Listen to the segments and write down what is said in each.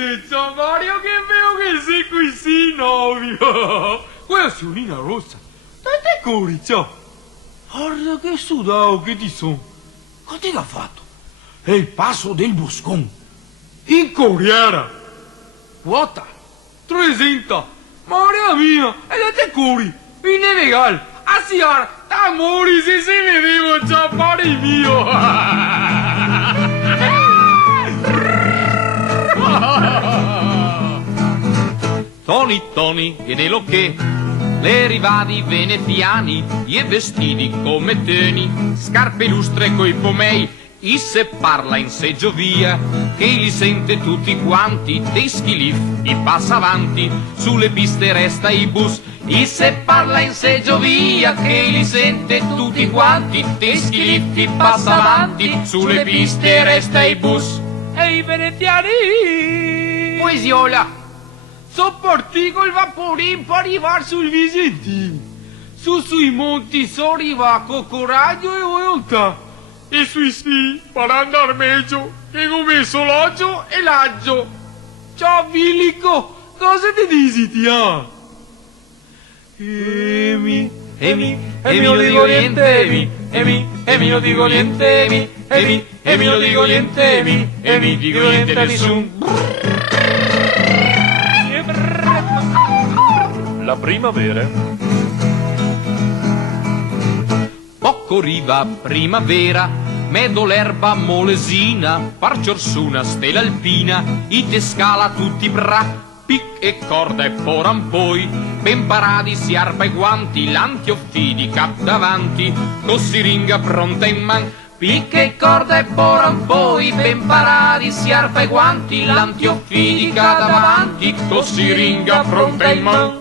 senza Mario, che veo che sei qui sì, novio. Quella sionina rossa, tante cori, ciao. Guarda che sudao che ti sono. Che ti ha fatto? È il passo del Boscon. In Coreana. Guarda, 300. Maria mia, e te cori. In legal. Asiar, ta mori se vedevo già pari mio. Toni, che nello che le rivadi veneziani, e vestiti come teni, scarpe lustre coi pomei, i se parla in seggio via, che li sente tutti quanti, dei schilif, i passa avanti, sulle piste resta i bus, i se parla in seggio via, che li sente tutti quanti, dei schilif, i passa avanti, sulle piste resta i bus. E i veneziani! Poesiola! Sopporti col vaporin per arrivare sul Vicentino. Sui monti sono arrivato con coraggio e volontà. E sui sì, per andare meglio, che ho messo l'oggio e l'aggio. Ciao Bilico, cosa ti dici ti ha? Emi lo dico niente, emi lo dico niente, emi lo dico niente, emi dico niente a nessun. La primavera. Poco riva primavera, medo l'erba molesina, parcior su una stella alpina, i te scala tutti bra, pic e corda e poran poi, ben paradisi, arpa e guanti, l'antioffidi cap davanti, con siringa pronta in man, pic e corda e poran poi, ben paradisi, arpa e guanti, l'antioffidi cap davanti, con siringa pronta in man.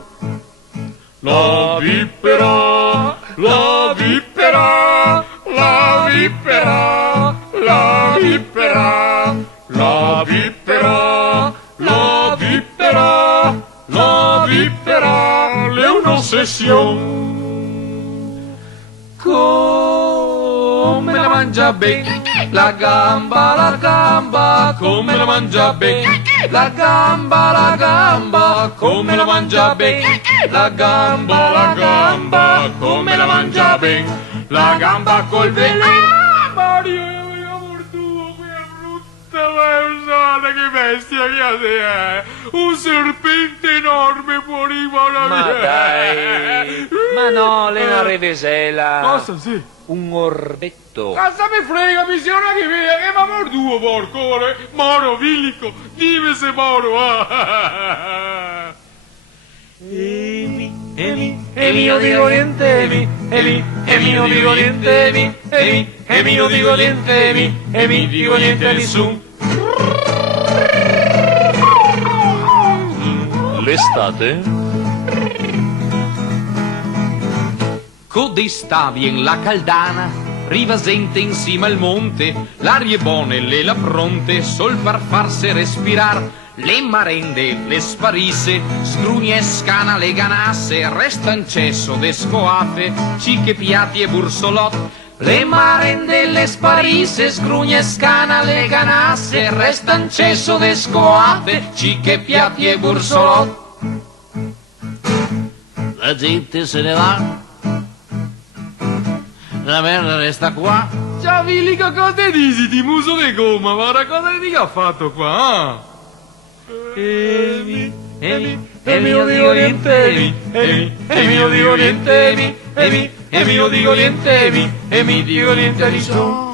La vipera, la vipera, la vipera, la vipera, la vipera, la vipera, la vipera, le un'ossessione. Come la mangia bene, la gamba, come la mangia bene, la gamba, come la mangia bene, la gamba, come la mangia bene, la gamba col veleno. Mario, amor tuo, che brutta persona, che bestia che sei, un serpente enorme fuori la Ma mia. dai, ma no, Lena Revesela. Cosa sì? Un orbetto. Cosa mi frega, mi sia una che vede, che ma amor tuo, porco, moro, villico, dimmi se moro, Emi non dico niente, emi non dico niente, emi non dico niente, emi dico niente a nessun. L'estate? Codei stavi in la caldana, rivasente in cima al monte, l'aria è buona e le la pronte, sol par farse respirar, le marende le sparisse, sgrugne scana le ganasse, restan cesso de scoafe, ciche piatti e bursolot, le marende le sparisse, sgrugne scana le ganasse, restan cesso de scoafe, ciche piatti e bursolot. La gente se ne va, la merda resta qua. Ciao Villico, cosa ti dici di muso di gomma? Guarda cosa ti ha fatto qua? Emi non dico niente, emi non dico niente, emi non dico niente, emi dico niente a nessun.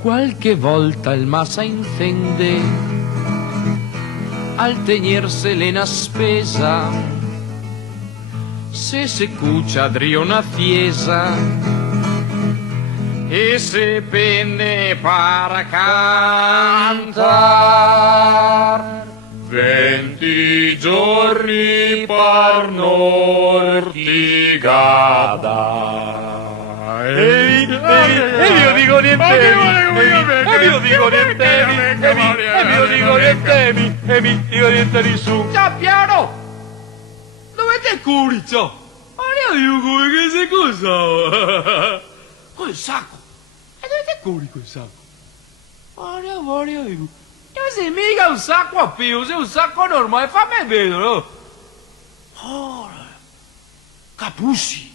Qualche volta il massa intende al tenersele una spesa, se cucia drio una fiesa e se pende para cantar 20 giorni par nortigada. Emi non dico dico niente Ma che mi, vuole che vuoi e io dico niente mi, e io dico niente mi, e mi dico niente di su. Ciao Piero! Dove te curi, ciao? Ma io come che sei cosa? Quel sacco. E dove te curi quel sacco? Maria, io. Sei mica un sacco a pio, sei un sacco normale, fammi vedere, no? Oh, capusci,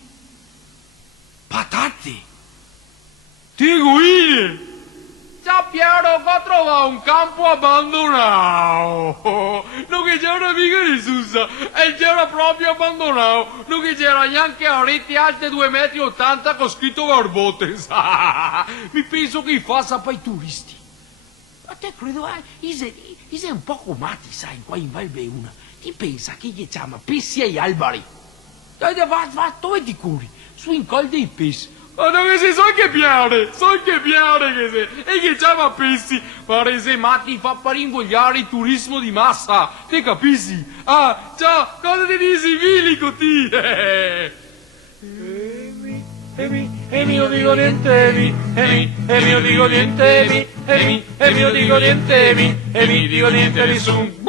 patate, tiguine. Ciao Piero, ho trovato un campo abbandonato. Non che c'era mica nessuno, e c'era proprio abbandonato. Non che c'era neanche a reti alte 2,80 m con scritto Barbote. Mi penso che fa sapere i turisti. Ma te credo, sei un po' comati, sai, qua in Val Beuna. Ti pensa che gli chiama pessi agli alberi? Va, dove ti curi? Su in Col dei Pessi. Ma dove sei? So che piare che sei. E che chiama pessi? Pare se matti fa per invogliare il turismo di massa. Te capisci? Ah, ciao, cosa ti dici, Vilico, ti? E mio dico niente mi, e mio dico niente mi, e mio dico niente mi, e mi dico niente di su.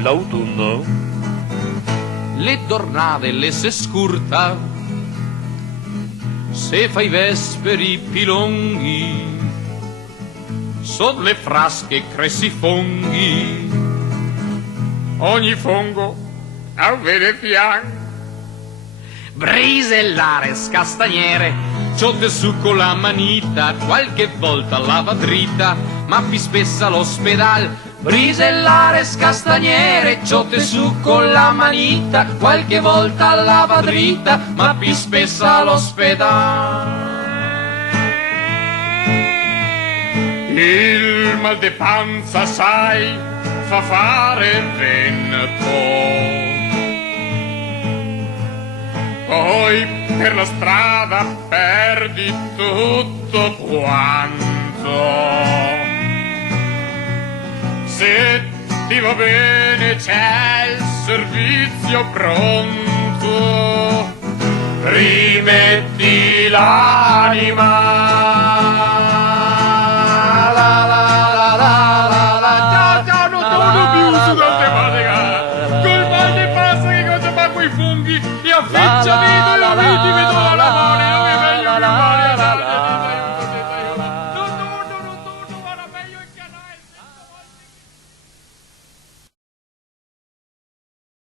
L'autunno, Le tornade le se scurta, se fai vesperi pilonghi, son le frasche cressi funghi. Ogni fungo ha un veneziano. Brisellare scastagnere, ciotte su con la manita, qualche volta lava dritta, ma più spessa l'ospedale. Brisellare scastagnere, ciotte su con la manita, qualche volta lava dritta, ma più spessa l'ospedale. Il mal de panza, sai, fa fare vento. Poi per la strada perdi tutto quanto. Se ti va bene c'è il servizio pronto. Rimetti l'anima. Ciao, non torno più su tante materie. Col mal di pasta che cosa fa quei funghi e affaccia vedo